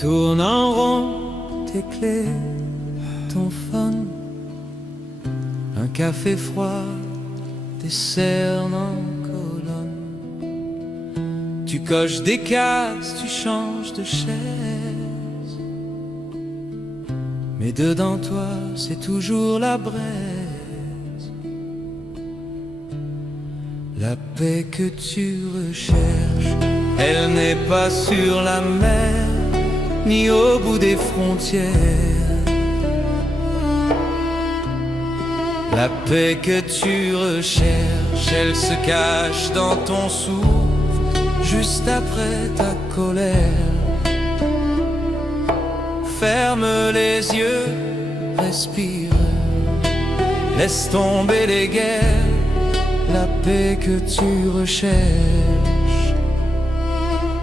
tournes en rond, tes clés, ton phone, un café froid, des cernes en colonne. Tu coches des cases, tu changes de chaise, mais dedans toi c'est toujours la braise. La paix que tu recherches, elle n'est pas sur la mer, ni au bout des frontières. La paix que tu recherches, elle se cache dans ton souffle, juste après ta colère. Ferme les yeux, respire, laisse tomber les guerres. La paix que tu recherches,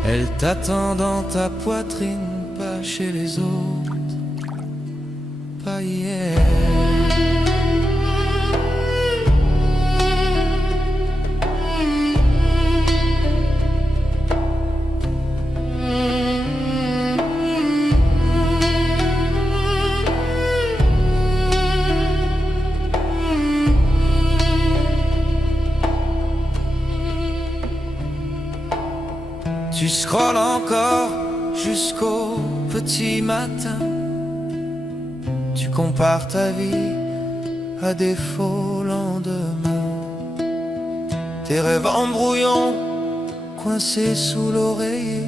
elle t'attend dans ta poitrine, pas chez les autres, pas hier. Tu scrolles encore jusqu'au petit matin. Tu compares ta vie à des faux lendemains. Tes rêves en brouillon, coincés sous l'oreiller.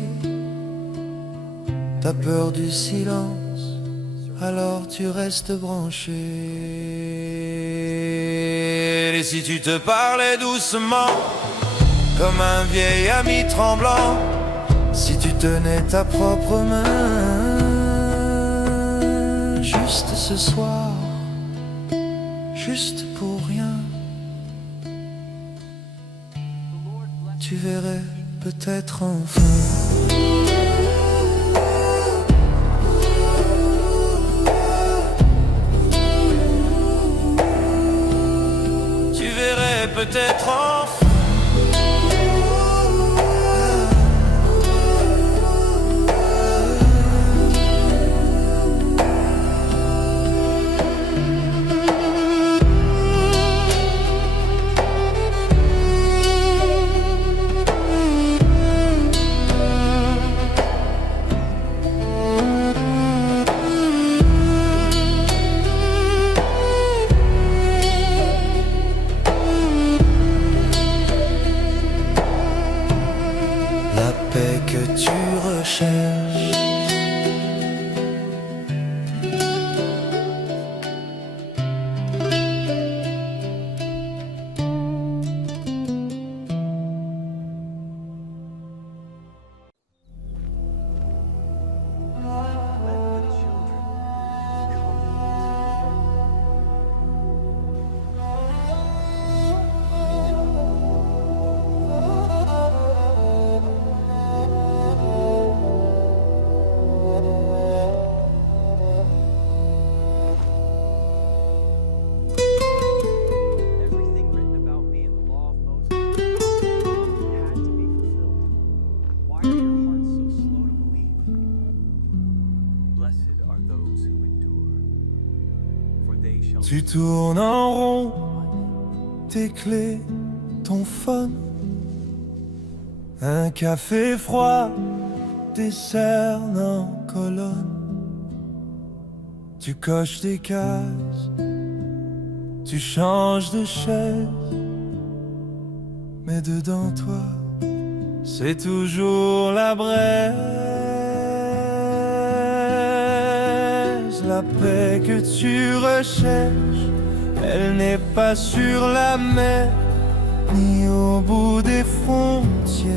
T'as peur du silence, alors tu restes branché. Et si tu te parlais doucement, comme un vieil ami tremblant, si tu tenais ta propre main, juste ce soir, juste pour rien, tu verrais peut-être enfin. Tu verrais peut-être enfin. La paix que tu recherches, tu tournes en rond, tes clés, ton phone, un café froid, des cernes en colonne. Tu coches des cases, tu changes de chaise, mais dedans toi, c'est toujours la braise. La paix que tu recherches, elle n'est pas sur la mer, ni au bout des frontières.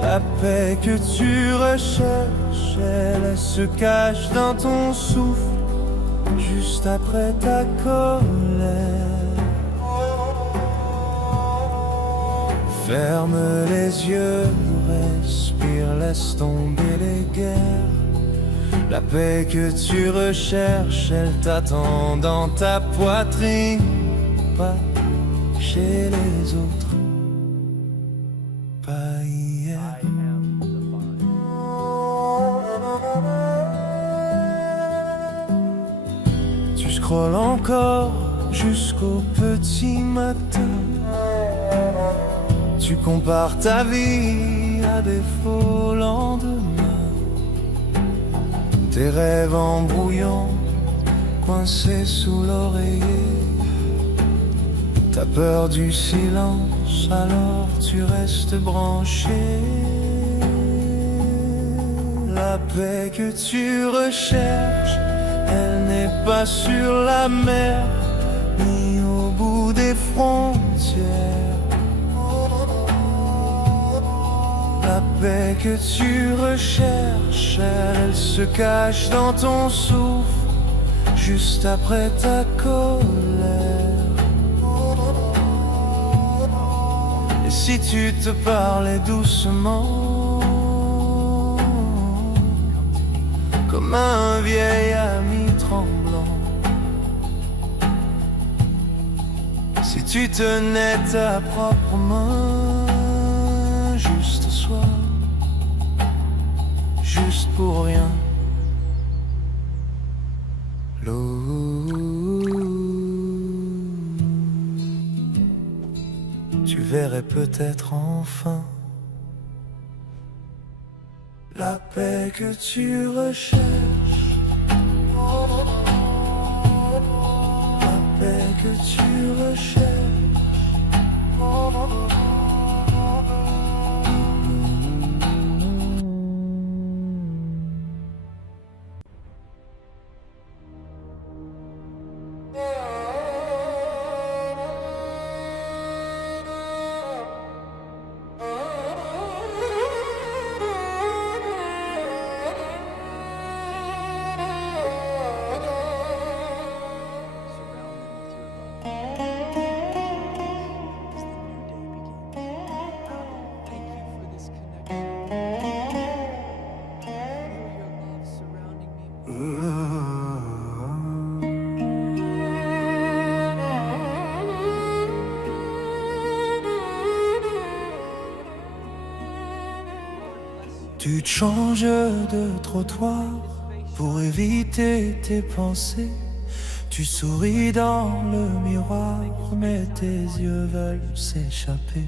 La paix que tu recherches, elle se cache dans ton souffle, juste après ta colère. Ferme les yeux, respire, laisse tomber les guerres. La paix que tu recherches, elle t'attend dans ta poitrine, pas chez les autres, pas hier. scrolle encore jusqu'au petit matin. Tu compares ta vie à des faux lendemains. Tes rêves en brouillon, coincés sous l'oreiller. T'as peur du silence, alors tu restes branché. La paix que tu recherches, elle n'est pas sur la mer, ni au bout des frontières. La paix que tu recherches, elle se cache dans ton souffle, juste après ta colère. Et si tu te parlais doucement, comme un vieil ami tremblant, si tu tenais ta propre main, juste soi, juste pour rien. L'eau, tu verrais peut-être enfin la paix que tu recherches, la paix que tu recherches. Tu te changes de trottoir pour éviter tes pensées. Tu souris dans le miroir, mais tes yeux veulent s'échapper.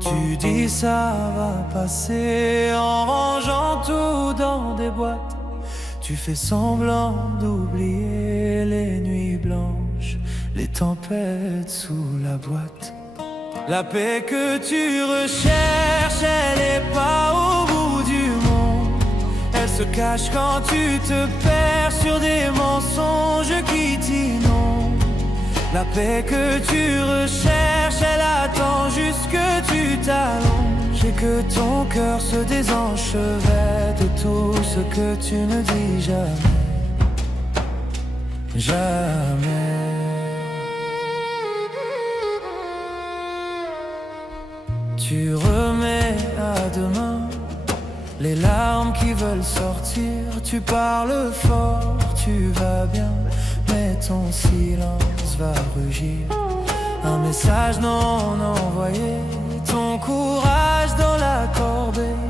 Tu dis ça va passer en rangeant tout dans des boîtes. Tu fais semblant d'oublier les nuits blanches, les tempêtes sous la boîte. La paix que tu recherches, elle est pas au bout du monde. Elle se cache quand tu te perds sur des mensonges qui t'inondent. La paix que tu recherches, elle attend juste que tu t'allonges et que ton cœur se désenchevête de tout ce que tu ne dis jamais. Jamais. Tu remets à demain les larmes qui veulent sortir. Tu parles fort, tu vas bien, mais ton silence va rugir. Un message non envoyé, ton courage dans la corbeille.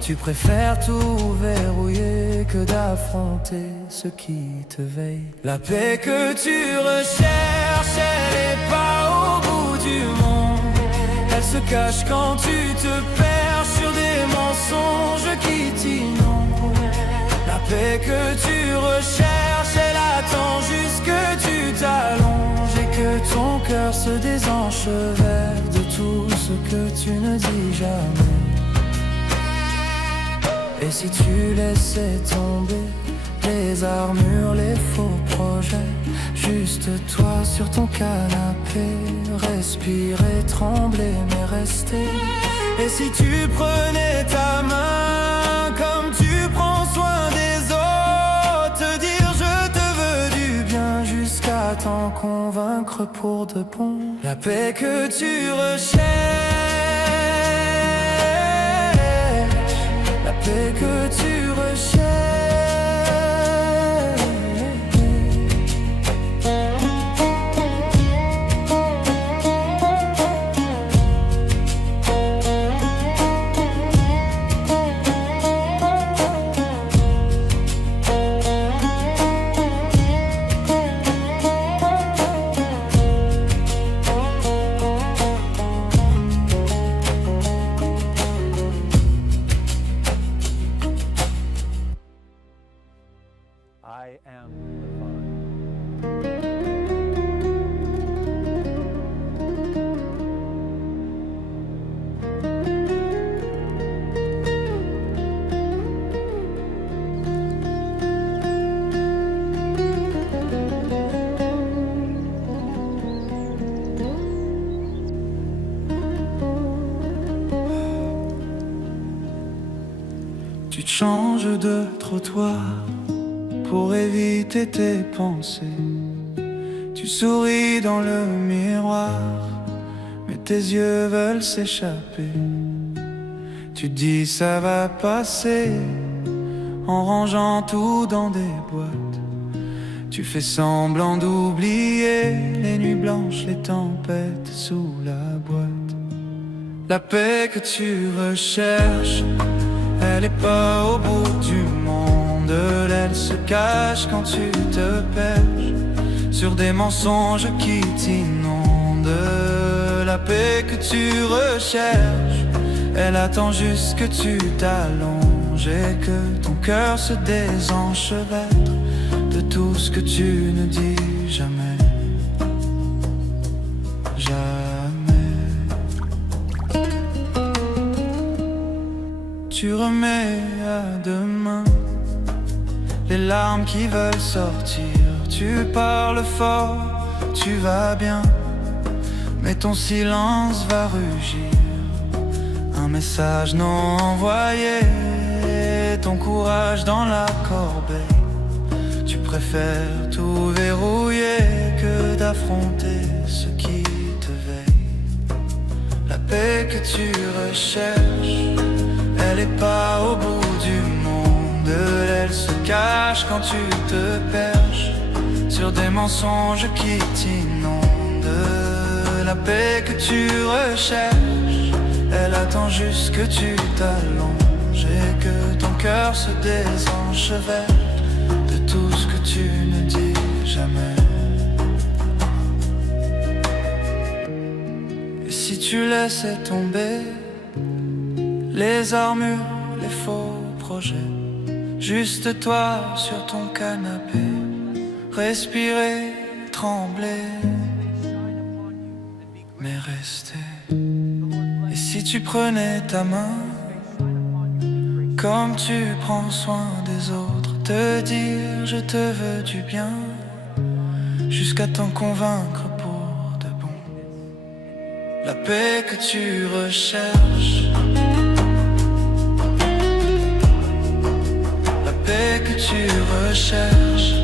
Tu préfères tout verrouiller que d'affronter ce qui te veille. La paix que tu recherches, elle est pas au bout du monde. Elle se cache quand tu te perds sur des mensonges qui t'inondent. La paix que tu recherches, elle attend juste que tu t'allonges et que ton cœur se désenchevête de tout ce que tu ne dis jamais. Et si tu laissais tomber les armures, les faux projets, juste toi sur ton canapé, respirer, trembler, mais rester. Et si tu prenais ta main comme tu prends soin des autres, te dire je te veux du bien jusqu'à t'en convaincre pour de bon. La paix que tu recherches, la paix que tu recherches. I am the vine. Tu te changes de trottoir pour éviter tes pensées. Tu souris dans le miroir, mais tes yeux veulent s'échapper. Tu dis ça va passer en rangeant tout dans des boîtes. Tu fais semblant d'oublier les nuits blanches, les tempêtes sous la boîte. La paix que tu recherches, elle est pas au bout du monde, elle se cache quand tu te perches sur des mensonges qui t'inondent. La paix que tu recherches, elle attend juste que tu t'allonges et que ton cœur se désenchevêtre de tout ce que tu ne dis jamais. Jamais. Tu remets à demain les larmes qui veulent sortir. Tu parles fort, tu vas bien, mais ton silence va rugir. Un message non envoyé, ton courage dans la corbeille. Tu préfères tout verrouiller que d'affronter ce qui te veille. La paix que tu recherches, elle est pas au bout du monde, elle se cache quand tu te perches sur des mensonges qui t'inondent. La paix que tu recherches, elle attend juste que tu t'allonges et que ton cœur se désenchevêtre de tout ce que tu ne dis jamais. Et si tu laissais tomber les armures, les faux projets, juste toi sur ton canapé, respirer, trembler, mais rester. Et si tu prenais ta main, comme tu prends soin des autres, te dire je te veux du bien, jusqu'à t'en convaincre pour de bon. La paix que tu recherches, la paix que tu recherches,